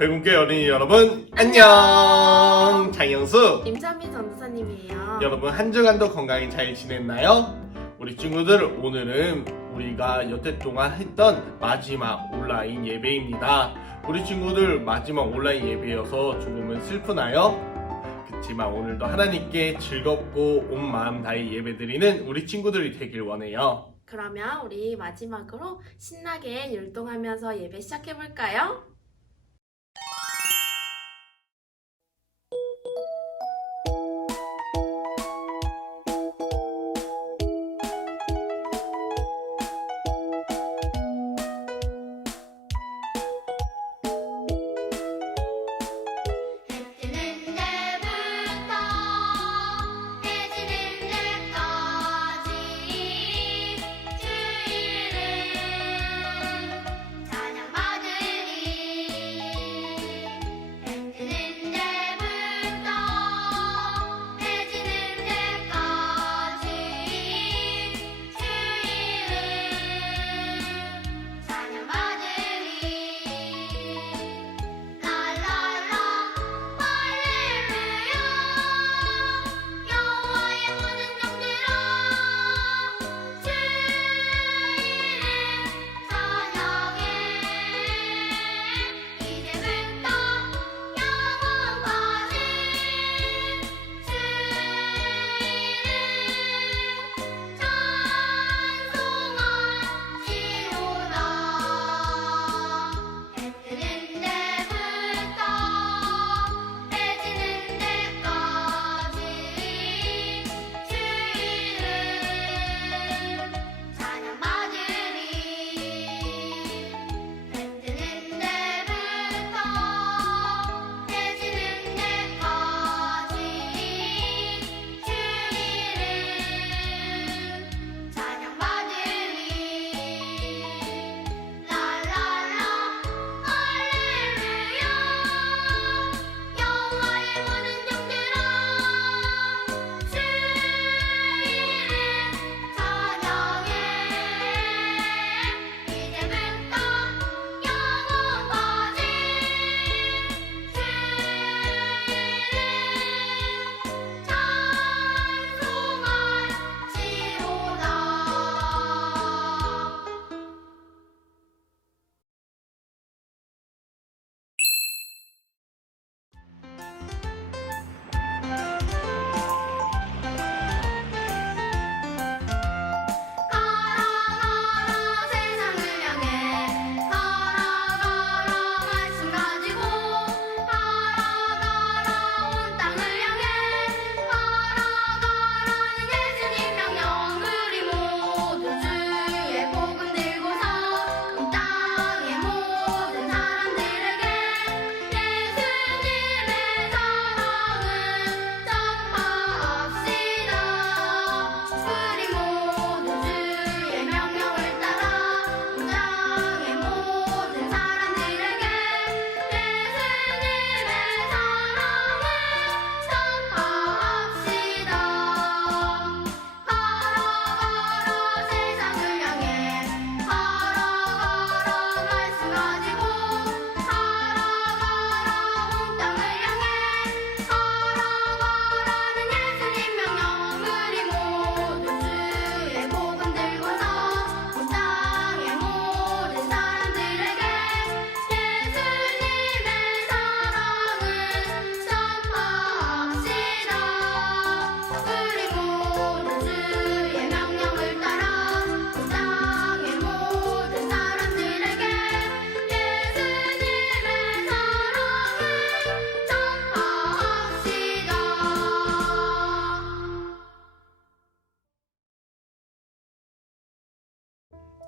백운교회 어린이 여러분 안녕. 장영수 임찬미 전도사님이에요. 여러분 한 주간도 건강히 잘 지냈나요? 우리 친구들, 오늘은 우리가 여태 동안 했던 마지막 온라인 예배입니다. 우리 친구들 마지막 온라인 예배여서 조금은 슬프나요? 그렇지만 오늘도 하나님께 즐겁고 온 마음 다해 예배드리는 우리 친구들이 되길 원해요. 그러면 우리 마지막으로 신나게 율동하면서 예배 시작해볼까요?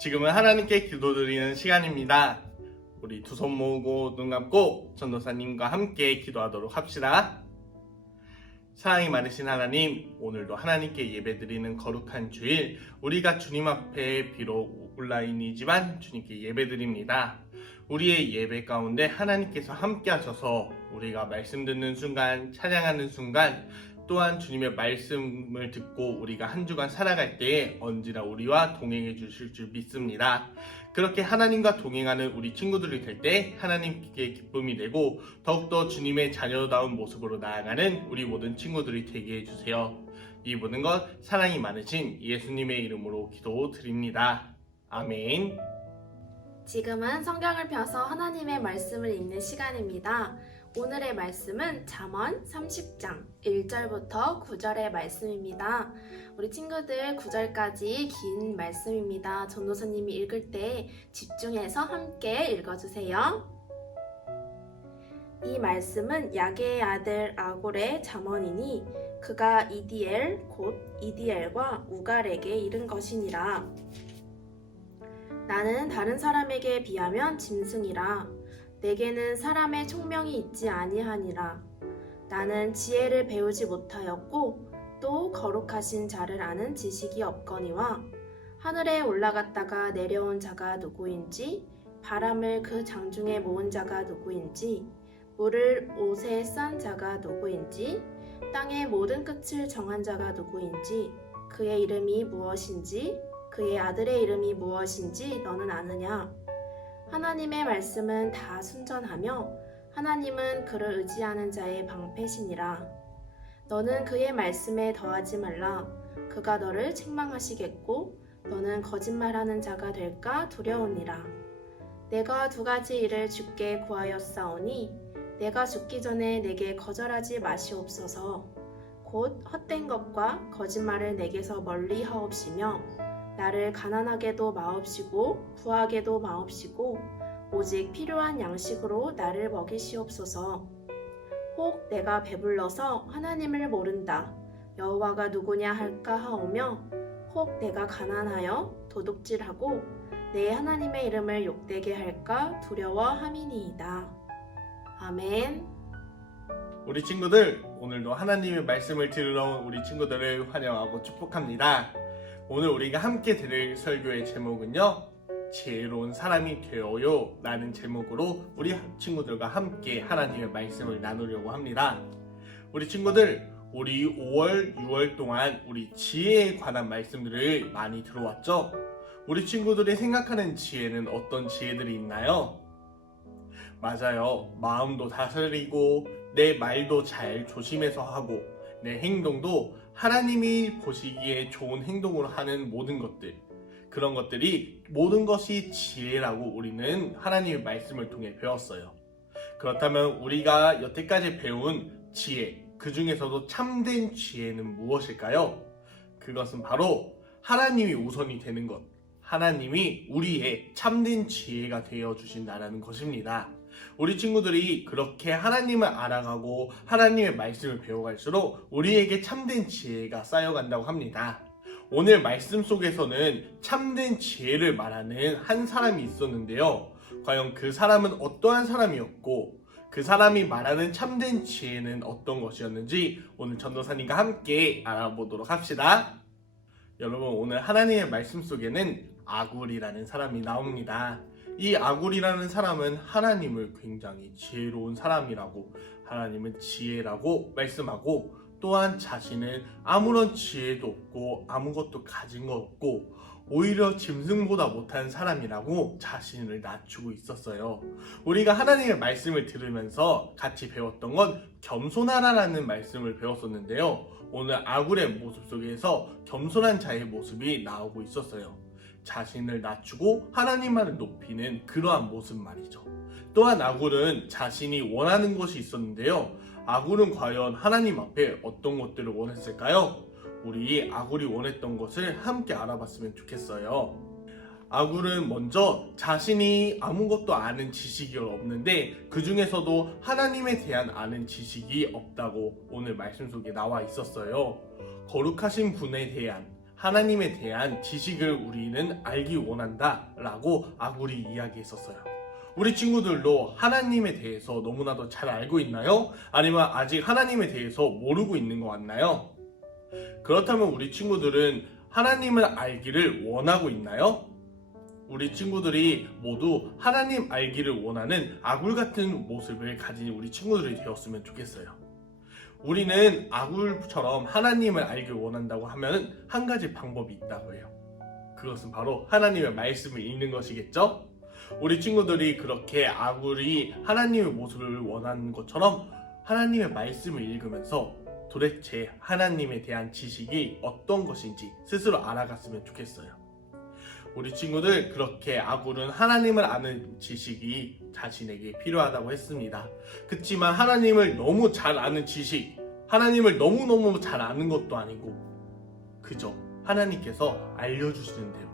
지금은 하나님께 기도드리는 시간입니다. 우리 두 손 모으고 눈 감고 전도사님과 함께 기도하도록 합시다. 사랑이 많으신 하나님, 오늘도 하나님께 예배드리는 거룩한 주일, 우리가 주님 앞에 비록 온라인이지만 주님께 예배드립니다. 우리의 예배 가운데 하나님께서 함께 하셔서 우리가 말씀 듣는 순간, 찬양하는 순간, 또한 주님의 말씀을 듣고 우리가 한 주간 살아갈 때에 언제나 우리와 동행해 주실 줄 믿습니다. 그렇게 하나님과 동행하는 우리 친구들이 될 때 하나님께 기쁨이 되고 더욱더 주님의 자녀다운 모습으로 나아가는 우리 모든 친구들이 되게 해주세요. 이 모든 것 사랑이 많으신 예수님의 이름으로 기도드립니다. 아멘. 지금은 성경을 펴서 하나님의 말씀을 읽는 시간입니다. 오늘의 말씀은 잠언 30장 1절부터 9절의 말씀입니다. 우리 친구들 9절까지 긴 말씀입니다. 전도사님이 읽을 때 집중해서 함께 읽어주세요. 이 말씀은 야게의 아들 아골의 잠언이니 그가 이디엘 곧 이디엘과 우갈에게 이른 것이니라. 나는 다른 사람에게 비하면 짐승이라. 내게는 사람의 총명이 있지 아니하니라. 나는 지혜를 배우지 못하였고 또 거룩하신 자를 아는 지식이 없거니와 하늘에 올라갔다가 내려온 자가 누구인지 바람을 그 장중에 모은 자가 누구인지 물을 옷에 싼 자가 누구인지 땅의 모든 끝을 정한 자가 누구인지 그의 이름이 무엇인지 그의 아들의 이름이 무엇인지 너는 아느냐? 하나님의 말씀은 다 순전하며 하나님은 그를 의지하는 자의 방패시니라. 너는 그의 말씀에 더하지 말라. 그가 너를 책망하시겠고 너는 거짓말하는 자가 될까 두려우니라. 내가 두 가지 일을 주께 구하였사오니 내가 죽기 전에 내게 거절하지 마시옵소서. 곧 헛된 것과 거짓말을 내게서 멀리 하옵시며 나를 가난하게도 마옵시고 부하게도 마옵시고 오직 필요한 양식으로 나를 먹이시옵소서. 혹 내가 배불러서 하나님을 모른다 여호와가 누구냐 할까 하오며 혹 내가 가난하여 도둑질하고 내 하나님의 이름을 욕되게 할까 두려워함이니이다. 아멘. 우리 친구들, 오늘도 하나님의 말씀을 들으러 온 우리 친구들을 환영하고 축복합니다. 오늘 우리가 함께 들을 설교의 제목은요, 지혜로운 사람이 되어요 라는 제목으로 우리 친구들과 함께 하나님의 말씀을 나누려고 합니다. 우리 친구들, 우리 5월, 6월 동안 우리 지혜에 관한 말씀들을 많이 들어왔죠? 우리 친구들이 생각하는 지혜는 어떤 지혜들이 있나요? 맞아요. 마음도 다스리고 내 말도 잘 조심해서 하고 내 행동도 하나님이 보시기에 좋은 행동으로 하는 모든 것들, 그런 것들이 모든 것이 지혜라고 우리는 하나님의 말씀을 통해 배웠어요. 그렇다면 우리가 여태까지 배운 지혜, 그 중에서도 참된 지혜는 무엇일까요? 그것은 바로 하나님이 우선이 되는 것, 하나님이 우리의 참된 지혜가 되어 주신다는 것입니다. 우리 친구들이 그렇게 하나님을 알아가고 하나님의 말씀을 배워갈수록 우리에게 참된 지혜가 쌓여간다고 합니다. 오늘 말씀 속에서는 참된 지혜를 말하는 한 사람이 있었는데요. 과연 그 사람은 어떠한 사람이었고 그 사람이 말하는 참된 지혜는 어떤 것이었는지 오늘 전도사님과 함께 알아보도록 합시다. 여러분, 오늘 하나님의 말씀 속에는 아굴이라는 사람이 나옵니다. 이 아굴이라는 사람은 하나님을 굉장히 지혜로운 사람이라고, 하나님은 지혜라고 말씀하고, 또한 자신은 아무런 지혜도 없고 아무것도 가진 것 없고 오히려 짐승보다 못한 사람이라고 자신을 낮추고 있었어요. 우리가 하나님의 말씀을 들으면서 같이 배웠던 건 겸손하라라는 말씀을 배웠었는데요. 오늘 아굴의 모습 속에서 겸손한 자의 모습이 나오고 있었어요. 자신을 낮추고 하나님만을 높이는 그러한 모습 말이죠. 또한 아굴은 자신이 원하는 것이 있었는데요. 아굴은 과연 하나님 앞에 어떤 것들을 원했을까요? 우리 아굴이 원했던 것을 함께 알아봤으면 좋겠어요. 아굴은 먼저 자신이 아무것도 아는 지식이 없는데 그 중에서도 하나님에 대한 아는 지식이 없다고 오늘 말씀 속에 나와 있었어요. 거룩하신 분에 대한, 하나님에 대한 지식을 우리는 알기 원한다 라고 아굴이 이야기했었어요. 우리 친구들도 하나님에 대해서 너무나도 잘 알고 있나요? 아니면 아직 하나님에 대해서 모르고 있는 것 같나요? 그렇다면 우리 친구들은 하나님을 알기를 원하고 있나요? 우리 친구들이 모두 하나님 알기를 원하는 아굴 같은 모습을 가진 우리 친구들이 되었으면 좋겠어요. 우리는 아굴처럼 하나님을 알길 원한다고 하면 한 가지 방법이 있다고 해요. 그것은 바로 하나님의 말씀을 읽는 것이겠죠? 우리 친구들이 그렇게 아굴이 하나님의 모습을 원하는 것처럼 하나님의 말씀을 읽으면서 도대체 하나님에 대한 지식이 어떤 것인지 스스로 알아갔으면 좋겠어요. 우리 친구들, 그렇게 아굴은 하나님을 아는 지식이 자신에게 필요하다고 했습니다. 그렇지만 하나님을 너무 잘 아는 지식, 하나님을 너무너무 잘 아는 것도 아니고 그저 하나님께서 알려주시는 대로,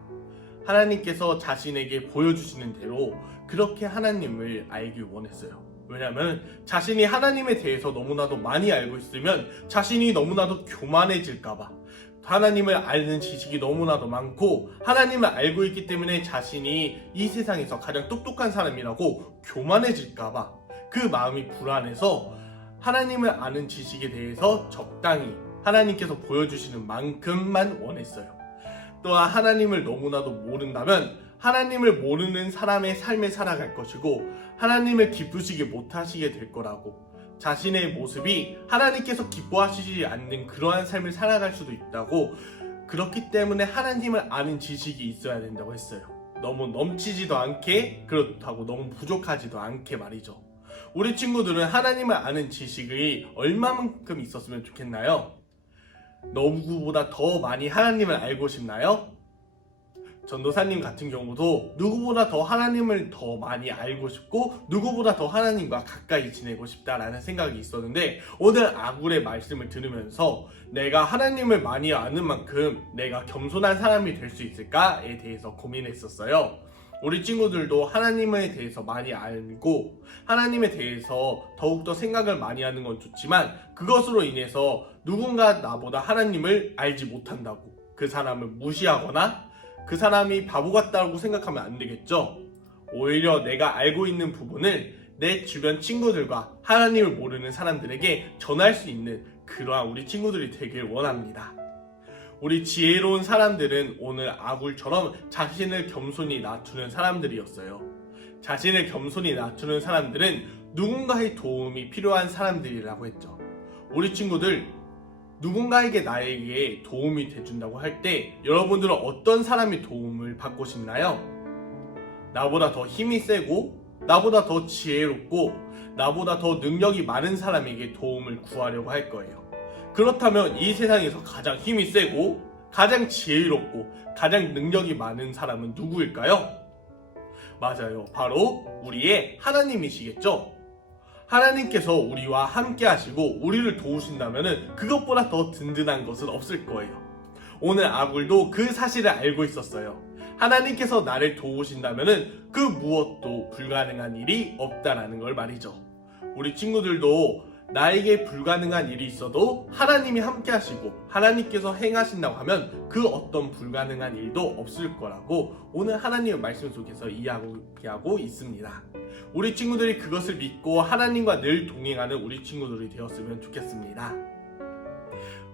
하나님께서 자신에게 보여주시는 대로 그렇게 하나님을 알길 원했어요. 왜냐하면 자신이 하나님에 대해서 너무나도 많이 알고 있으면 자신이 너무나도 교만해질까봐, 하나님을 아는 지식이 너무나도 많고 하나님을 알고 있기 때문에 자신이 이 세상에서 가장 똑똑한 사람이라고 교만해질까봐 그 마음이 불안해서 하나님을 아는 지식에 대해서 적당히 하나님께서 보여주시는 만큼만 원했어요. 또한 하나님을 너무나도 모른다면 하나님을 모르는 사람의 삶을 살아갈 것이고 하나님을 기쁘시게 못하시게 될 거라고, 자신의 모습이 하나님께서 기뻐하시지 않는 그러한 삶을 살아갈 수도 있다고, 그렇기 때문에 하나님을 아는 지식이 있어야 된다고 했어요. 너무 넘치지도 않게, 그렇다고 너무 부족하지도 않게 말이죠. 우리 친구들은 하나님을 아는 지식이 얼마만큼 있었으면 좋겠나요? 누구보다 더 많이 하나님을 알고 싶나요? 전도사님 같은 경우도 누구보다 더 하나님을 더 많이 알고 싶고 누구보다 더 하나님과 가까이 지내고 싶다라는 생각이 있었는데, 오늘 아굴의 말씀을 들으면서 내가 하나님을 많이 아는 만큼 내가 겸손한 사람이 될 수 있을까에 대해서 고민했었어요. 우리 친구들도 하나님에 대해서 많이 알고 하나님에 대해서 더욱더 생각을 많이 하는 건 좋지만, 그것으로 인해서 누군가 나보다 하나님을 알지 못한다고 그 사람을 무시하거나 그 사람이 바보 같다고 생각하면 안 되겠죠. 오히려 내가 알고 있는 부분을 내 주변 친구들과 하나님을 모르는 사람들에게 전할 수 있는 그러한 우리 친구들이 되길 원합니다. 우리 지혜로운 사람들은 오늘 아굴처럼 자신을 겸손히 낮추는 사람들이었어요. 자신을 겸손히 낮추는 사람들은 누군가의 도움이 필요한 사람들이라고 했죠. 우리 친구들, 누군가에게 나에게 도움이 돼준다고 할 때 여러분들은 어떤 사람이 도움을 받고 싶나요? 나보다 더 힘이 세고 나보다 더 지혜롭고 나보다 더 능력이 많은 사람에게 도움을 구하려고 할 거예요. 그렇다면 이 세상에서 가장 힘이 세고 가장 지혜롭고 가장 능력이 많은 사람은 누구일까요? 맞아요. 바로 우리의 하나님이시겠죠? 하나님께서 우리와 함께 하시고 우리를 도우신다면 그것보다 더 든든한 것은 없을 거예요. 오늘 아굴도 그 사실을 알고 있었어요. 하나님께서 나를 도우신다면 그 무엇도 불가능한 일이 없다라는 걸 말이죠. 우리 친구들도 나에게 불가능한 일이 있어도 하나님이 함께 하시고 하나님께서 행하신다고 하면 그 어떤 불가능한 일도 없을 거라고 오늘 하나님의 말씀 속에서 이야기하고 있습니다. 우리 친구들이 그것을 믿고 하나님과 늘 동행하는 우리 친구들이 되었으면 좋겠습니다.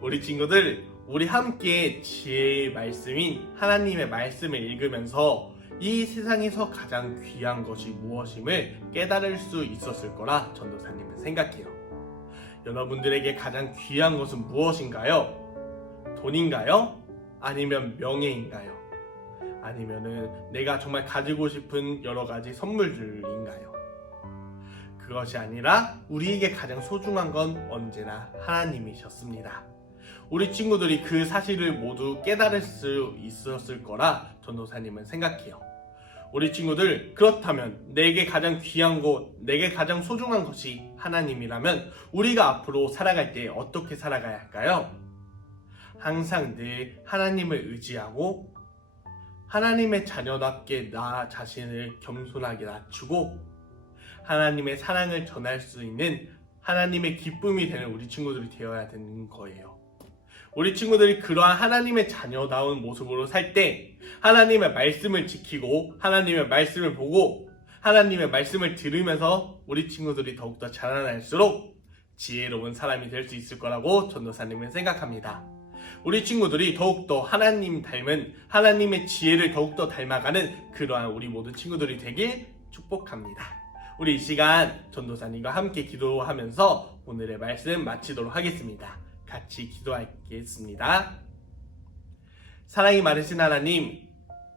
우리 친구들, 우리 함께 지혜의 말씀인 하나님의 말씀을 읽으면서 이 세상에서 가장 귀한 것이 무엇임을 깨달을 수 있었을 거라 전도사님은 생각해요. 여러분들에게 가장 귀한 것은 무엇인가요? 돈인가요? 아니면 명예인가요? 아니면은 내가 정말 가지고 싶은 여러 가지 선물들인가요? 그것이 아니라 우리에게 가장 소중한 건 언제나 하나님이셨습니다. 우리 친구들이 그 사실을 모두 깨달을 수 있었을 거라 전도사님은 생각해요. 우리 친구들, 그렇다면 내게 가장 귀한 것, 내게 가장 소중한 것이 하나님이라면 우리가 앞으로 살아갈 때 어떻게 살아가야 할까요? 항상 늘 하나님을 의지하고 하나님의 자녀답게 나 자신을 겸손하게 낮추고 하나님의 사랑을 전할 수 있는 하나님의 기쁨이 되는 우리 친구들이 되어야 되는 거예요. 우리 친구들이 그러한 하나님의 자녀다운 모습으로 살 때 하나님의 말씀을 지키고 하나님의 말씀을 보고 하나님의 말씀을 들으면서 우리 친구들이 더욱더 자라날수록 지혜로운 사람이 될 수 있을 거라고 전도사님은 생각합니다. 우리 친구들이 더욱더 하나님 닮은 하나님의 지혜를 더욱더 닮아가는 그러한 우리 모든 친구들이 되길 축복합니다. 우리 이 시간 전도사님과 함께 기도하면서 오늘의 말씀 마치도록 하겠습니다. 같이 기도하겠습니다. 사랑이 많으신 하나님,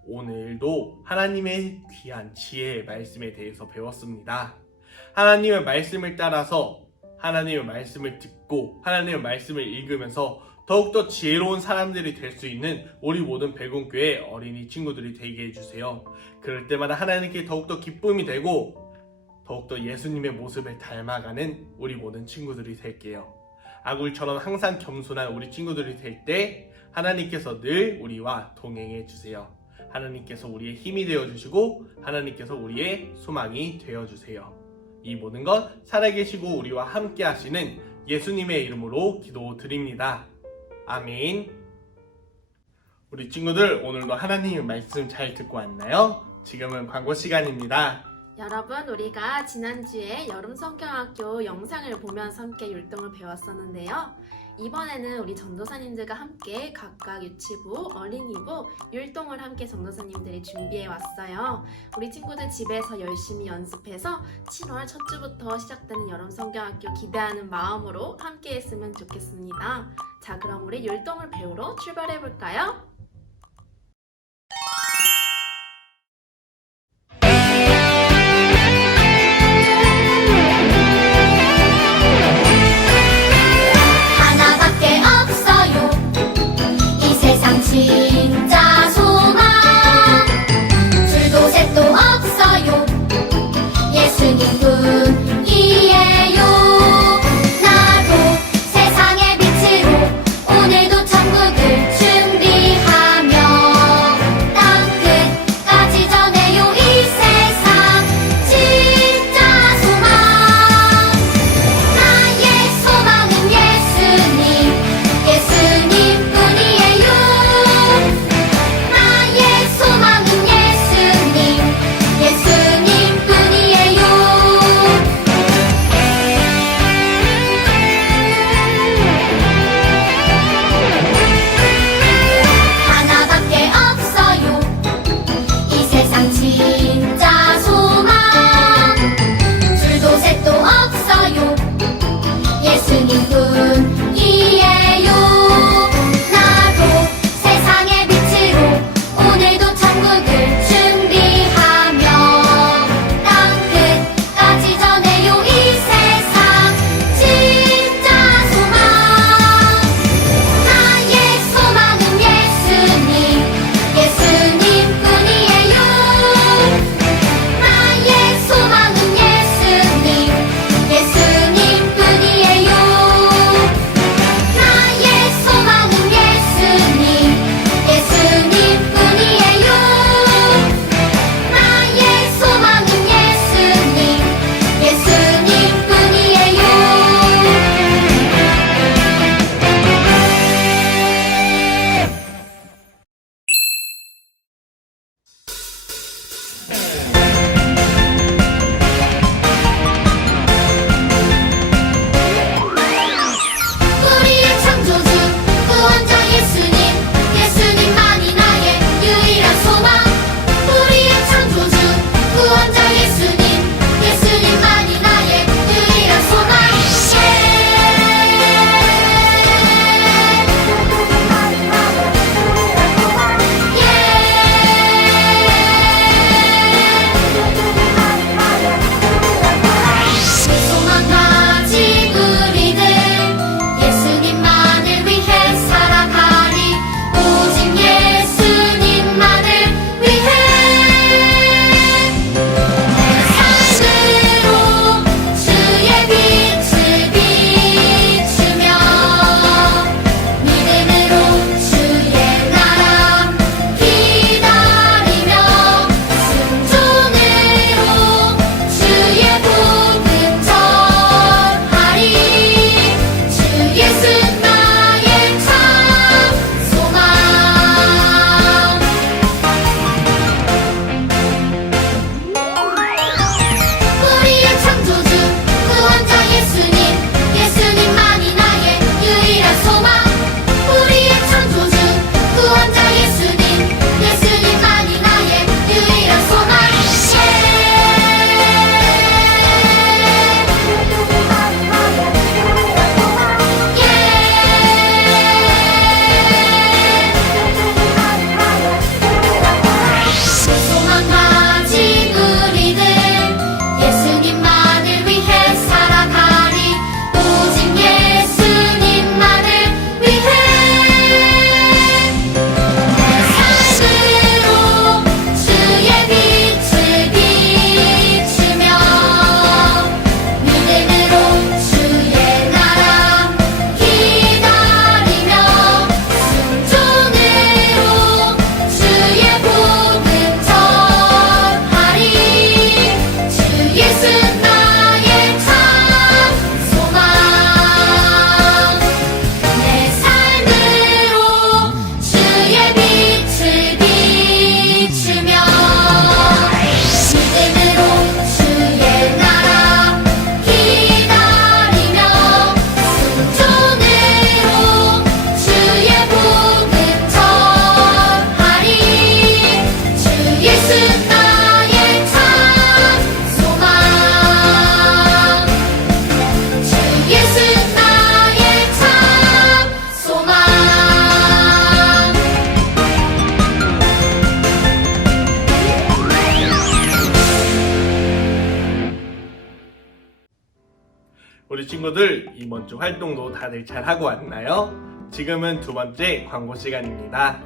오늘도 하나님의 귀한 지혜의 말씀에 대해서 배웠습니다. 하나님의 말씀을 따라서 하나님의 말씀을 듣고 하나님의 말씀을 읽으면서 더욱더 지혜로운 사람들이 될 수 있는 우리 모든 백운교회 어린이 친구들이 되게 해주세요. 그럴 때마다 하나님께 더욱더 기쁨이 되고 더욱더 예수님의 모습을 닮아가는 우리 모든 친구들이 될게요. 아굴처럼 항상 겸손한 우리 친구들이 될 때 하나님께서 늘 우리와 동행해 주세요. 하나님께서 우리의 힘이 되어주시고 하나님께서 우리의 소망이 되어주세요. 이 모든 것 살아계시고 우리와 함께 하시는 예수님의 이름으로 기도드립니다. 아멘. 우리 친구들 오늘도 하나님의 말씀 잘 듣고 왔나요? 지금은 광고 시간입니다. 여러분, 우리가 지난주에 여름성경학교 영상을 보면서 함께 율동을 배웠었는데요. 이번에는 우리 전도사님들과 함께 각각 유치부, 어린이부, 율동을 함께 전도사님들이 준비해 왔어요. 우리 친구들 집에서 열심히 연습해서 7월 첫 주부터 시작되는 여름성경학교 기대하는 마음으로 함께 했으면 좋겠습니다. 자, 그럼 우리 율동을 배우러 출발해 볼까요? 하나밖에 없어요. 이 세상 진짜 소망. 줄도 셋도 없어요. 예수님뿐이에요. 나도 세상의 빛으로 오늘도 천국을 준비하며 땅 끝까지 전해요. 이 세상 진짜 소망. 나의 소망은 예수님, 예수님뿐이에요. 친구들 이번 주 활동도 다들 잘 하고 왔나요? 지금은 두 번째 광고 시간입니다.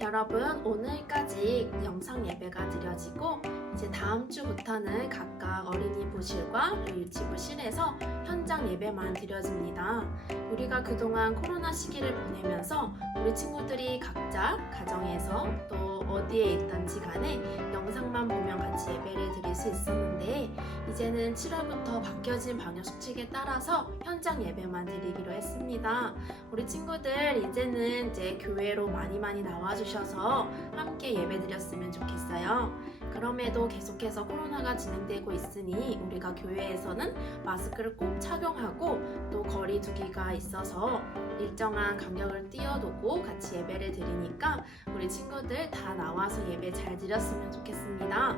여러분, 오늘까지 영상 예배가 드려지고 이제 다음 주부터는 각각 어린이부실과 유치부실에서 현장 예배만 드려집니다. 우리가 그동안 코로나 시기를 보내면서 우리 친구들이 각자 가정에서 또 어디에 있든지 간에 영상만 보면 같이 예배를 드릴 수 있었는데 이제는 7월부터 바뀌어진 방역 수칙에 따라서 현장 예배만 드리기로 했습니다. 우리 친구들 이제는 이제 교회로 많이 나와주셔서 함께 예배 드렸으면 좋겠어요. 그럼에도 계속해서 코로나가 진행되고 있으니 우리가 교회에서는 마스크를 꼭 착용하고 또 거리 두기가 있어서 일정한 간격을 띄워두고 같이 예배를 드리니까 우리 친구들 다 나와서 예배 잘 드렸으면 좋겠습니다.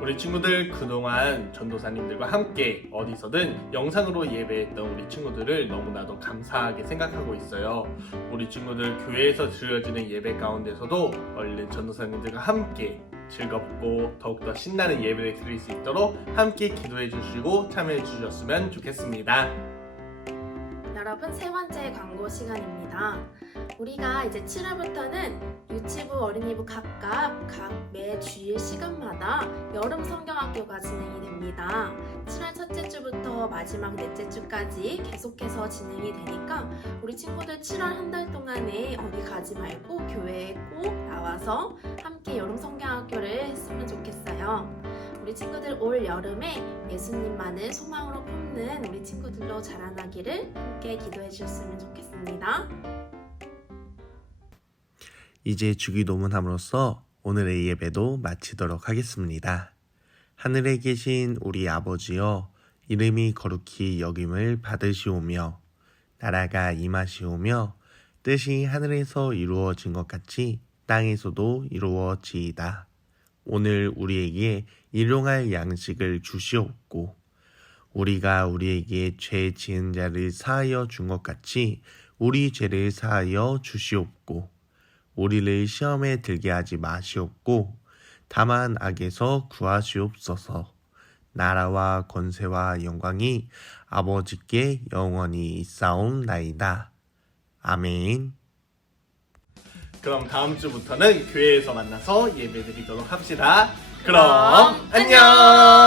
우리 친구들 그동안 전도사님들과 함께 어디서든 영상으로 예배했던 우리 친구들을 너무나도 감사하게 생각하고 있어요. 우리 친구들 교회에서 드려지는 예배 가운데서도 얼른 전도사님들과 함께 즐겁고 더욱더 신나는 예배를 드릴 수 있도록 함께 기도해 주시고 참여해 주셨으면 좋겠습니다. 여러분, 세 번째 광고 시간입니다. 우리가 이제 7월부터는 유치부, 어린이부 각각 매 주일 시간마다 여름 성경학교가 진행이 됩니다. 7월 첫째 주부터 마지막 넷째 주까지 계속해서 진행이 되니까 우리 친구들 7월 한 달 동안에 어디 가지 말고 교회에 꼭 나와서 함께 여름 성경학교를 했으면 좋겠어요. 우리 친구들 올 여름에 예수님만을 소망으로 품는 우리 친구들로 자라나기를 함께 기도해 주셨으면 좋겠습니다. 이제 주기도문함으로써 오늘의 예배도 마치도록 하겠습니다. 하늘에 계신 우리 아버지여, 이름이 거룩히 여김을 받으시오며 나라가 임하시오며 뜻이 하늘에서 이루어진 것 같이 땅에서도 이루어지이다. 오늘 우리에게 일용할 양식을 주시옵고 우리가 우리에게 죄 지은 자를 사하여 준 것 같이 우리 죄를 사하여 주시옵고 우리를 시험에 들게 하지 마시옵고 다만 악에서 구하시옵소서. 나라와 권세와 영광이 아버지께 영원히 있사옵나이다. 아멘. 그럼 다음 주부터는 교회에서 만나서 예배 드리도록 합시다. 그럼 안녕!